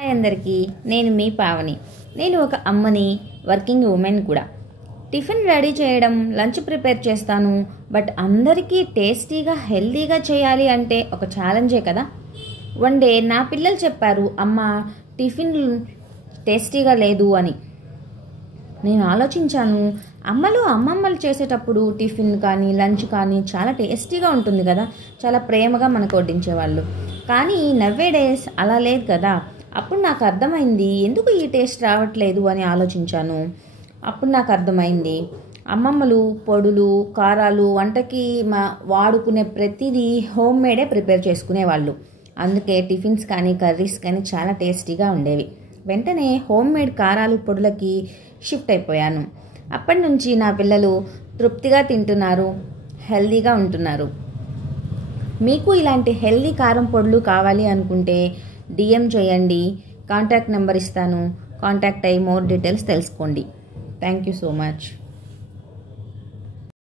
Hi అందరికీ, నేను మీ పావని. నేను ఒక అమ్మని, వర్కింగ్ ఉమెన్ కూడా. టిఫిన్ రెడీ చేయడం, లంచ్ ప్రిపేర్ చేస్తాను. బట్ అందరికీ టేస్టీగా, హెల్తీగా చేయాలి అంటే ఒక ఛాలెంజే కదా. వన్ డే నా పిల్లలు చెప్పారు, అమ్మ టిఫిన్ టేస్టీగా లేదు అని. నేను ఆలోచించాను, అమ్మమ్మలు చేసేటప్పుడు టిఫిన్ కానీ లంచ్ కానీ చాలా టేస్టీగా ఉంటుంది కదా, చాలా ప్రేమగా మనకు వడ్డించేవాళ్ళు. కానీ నవ్వే డేస్ అలా లేదు కదా. అప్పుడు నాకు అర్థమైంది, ఎందుకు ఈ టేస్ట్ రావట్లేదు అని ఆలోచించాను. అప్పుడు నాకు అర్థమైంది, అమ్మమ్మలు పొడులు, కారాలు, వంటకి వాడుకునే ప్రతిదీ హోమ్ మేడే ప్రిపేర్ చేసుకునేవాళ్ళు. అందుకే టిఫిన్స్ కానీ కర్రీస్ కానీ చాలా టేస్టీగా ఉండేవి. వెంటనే హోమ్ మేడ్ కారాలు, పొడులకి షిఫ్ట్ అయిపోయాను. అప్పటి నుంచి నా పిల్లలు తృప్తిగా తింటున్నారు, హెల్తీగా ఉంటున్నారు. మీకు ఇలాంటి హెల్తీ కారం పొడులు కావాలి అనుకుంటే DM చేయండి, కాంటాక్ట్ నెంబర్ ఇస్తాను. కాంటాక్ట్ అయ్యి మోర్ డీటెయిల్స్ తెలుసుకోండి. Thank you so much.